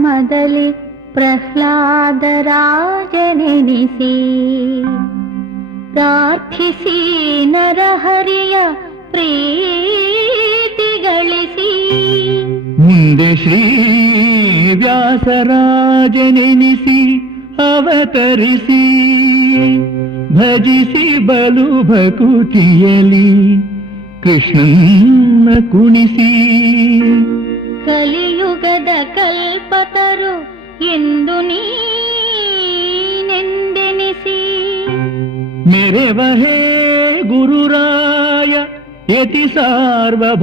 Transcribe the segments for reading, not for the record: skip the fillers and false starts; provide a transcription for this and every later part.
ಆಶ್ರಮದಲ್ಲಿ ಪ್ರಹ್ಲಾದರಾಜನೆನಿಸಿ ಪ್ರಾರ್ಥಿಸಿ ನರಹರಿಯ ಪ್ರೀತಿ ಗಳಿಸಿ ಮುಂದೆ ಶ್ರೀ ವ್ಯಾಸರಾಜನೆನಿಸಿ ಅವತರಿಸಿ ಭಜಿಸಿ ಬಲು ಭಕುತಿಯಲಿ ಕೃಷ್ಣನ ಕುಣಿಸಿ ಕಲಿಯುಗದ ಕಲ್ಪತರು ಎಂದು ನೀನೆಂದೆನಿಸಿ ಮೆರೆವಹೇ ಗುರುರಾಯ ಯತಿ ಸಾರ್ವಭೌಮ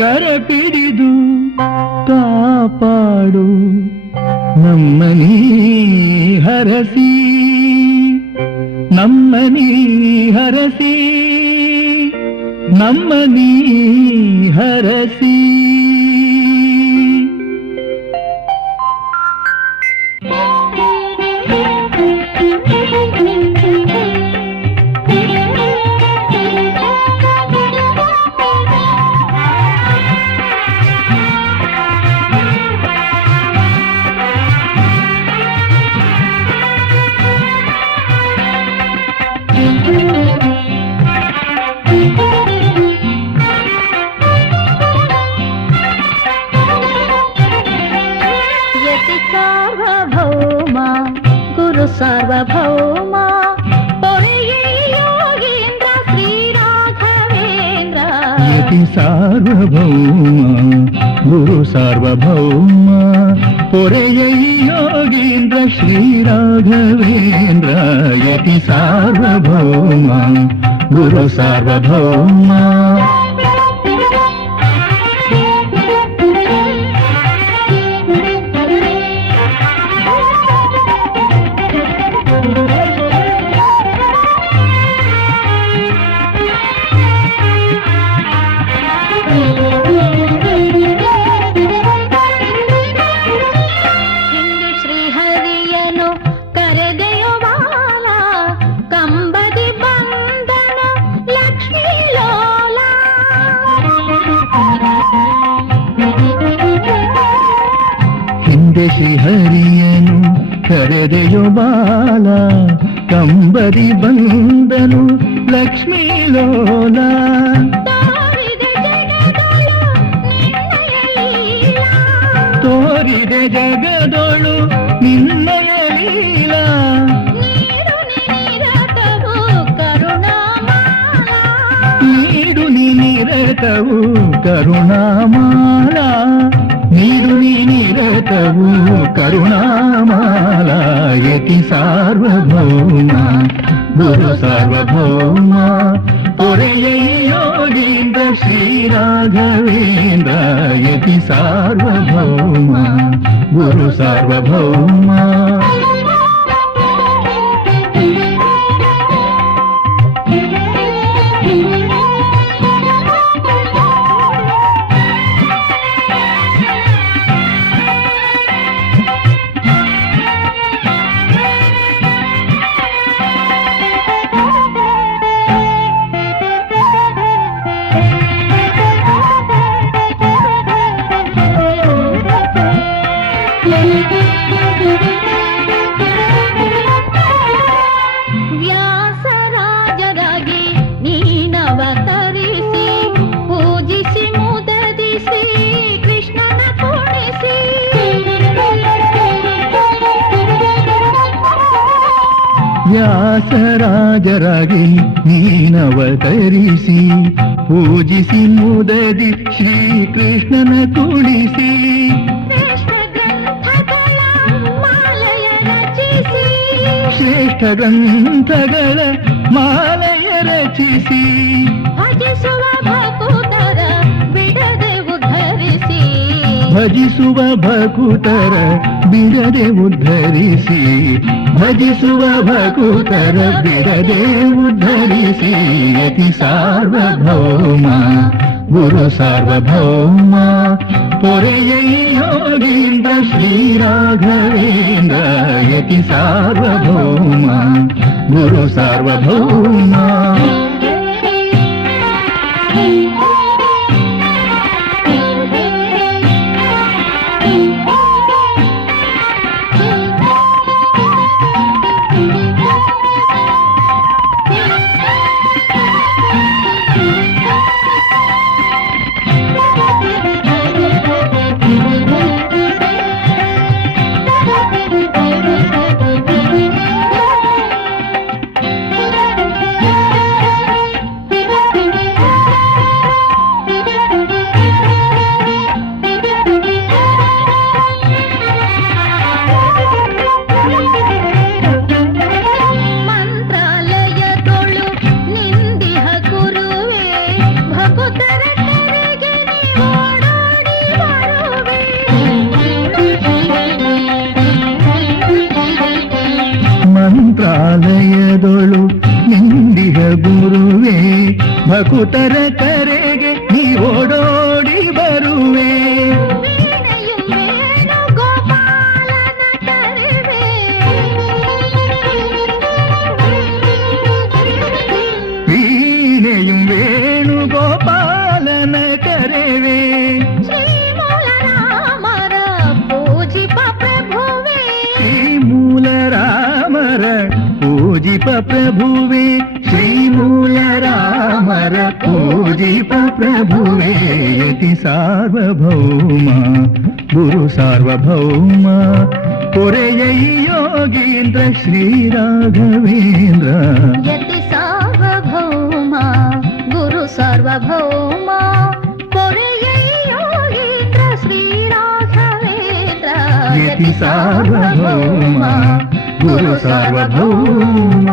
ಕರಪಿಡಿದು ಕಾಪಾಡು ನಮ್ಮನಿ ಹರಸಿ ನಮ್ಮನಿ ಹರಸಿ ನಮ್ಮನಿ ಹರಸಿ ಸಾರ್ವಭೌಮ ಯೋಗೀಂದ್ರ ಶ್ರೀರಾಘವೇಂದ್ರ ಯತಿ ಸಾರ್ವಭೌಮ ಗುರು ಸಾರ್ವಭೌಮ ಪೊರೆಯೈ ಯೋಗೀಂದ್ರ ಶ್ರೀರಾಘವೇಂದ್ರ ಯತಿ ಸಾರ್ವಭೌಮ ಗುರು ಸಾರ್ವಭೌಮ ಶ್ರೀಹರಿಯನು ಕರೆದೆಯೋ ಬಾಲ ಕಂಬದಿ ಬಂದನು ಲಕ್ಷ್ಮೀ ಲೋಲ ತೋರಿದೆ ಜಗದೊಳು ನಿನ್ನಯ ಲೀಲ ನೀಡು ನಿರತವು ಕರುಣಾಮಾಲ ನೀಡು ನಿರತವು ಕರುಣಾಮಾಲ ಯತಿ ಸಾರ್ವಭೌಮ ಗುರು ಸಾರ್ವಭೌಮ ಪೊರೆಯೈ ಯೋಗೀಂದ್ರ ಶ್ರೀರಾಘವೇಂದ್ರ ಯತಿ ಸಾರ್ವಭೌಮ ಗುರು ಸಾರ್ವಭೌಮ ವ್ಯಾಸರಾಜರಾಗಿ ನೀನವತರಿಸಿ ಪೂಜಿಸಿ ಮುದದಿಸಿ ಕೃಷ್ಣನ ಕುಣಿಸಿ ವ್ಯಾಸರಾಜರಾಗಿ ನೀನವತರಿಸಿ ಪೂಜಿಸಿ ಮುದದಿ ಶ್ರೀಕೃಷ್ಣನ ಕುಣಿಸಿ ಶ್ರೇಷ್ಠ ಗ್ರಂಥಗಳ ಮಾಲೆಯ ರಚಿಸಿ ಭಜಿಸುವ ಭಕುತರ ಬಿಡದೆ ಉದ್ಧರಿಸಿ ಭಜಿಸುವ ಭಕುತರ ಬಿಡದೆ ಉದ್ಧರಿಸಿ ಭಜಿಸುವ ಭಕುತರ ಬಿಡದೆ ಉದ್ಧರಿಸಿ ಯತಿ ಸಾರ್ವಭೌಮ ಗುರು ಸಾರ್ವಭೌಮ ಪೊರೆಯೈ ಯೋಗೀಂದ್ರ ಶ್ರೀರಾಘವೇಂದ್ರ ಯತಿ ಸಾರ್ವಭೌಮ ಗುರು ಸಾರ್ವಭೌಮ ಭಕುತರ ಕರೆಗೆ ನೀ ಓಡೋಡಿ ಬರುವೆ. ವೀಣೆயும் ವೇಣುಗೋಪಾಲನ ಕರೆವೆ. ವೀಣೆயும் ವೇಣುಗೋಪಾಲನ ಕರೆವೆ. ಶ್ರೀಮೂಲ ರಾಮರ ಪೂಜಿಪ ಪ್ರಭುವೇ. ಶ್ರೀಮೂಲ ರಾಮರ ಪೂಜಿಪ ಪ್ರಭುವೆ. ಶ್ರೀಮೂಲ ರಾಮರ ಪೂಜಿಪ ಪ್ರಭುವೆ. ಯತಿ ಸಾರ್ವಭೌಮ ಗುರು ಸಾರ್ವಭೌಮ ಕೊರೆಯೈ ಯೋಗೀಂದ್ರ ಶ್ರೀ ರಾಘವೇಂದ್ರ. ಯತಿ ಸಾರ್ವಭೌಮ ಗುರು ಸಾರ್ವಭೌಮ ಕೊರೆಯೈ ಯೋಗೀಂದ್ರ ಶ್ರೀ ರಾಘವೇಂದ್ರ. ಯತಿ ಸಾರ್ವಭೌಮ ಗುರು ಸಾರ್ವಭೌಮ.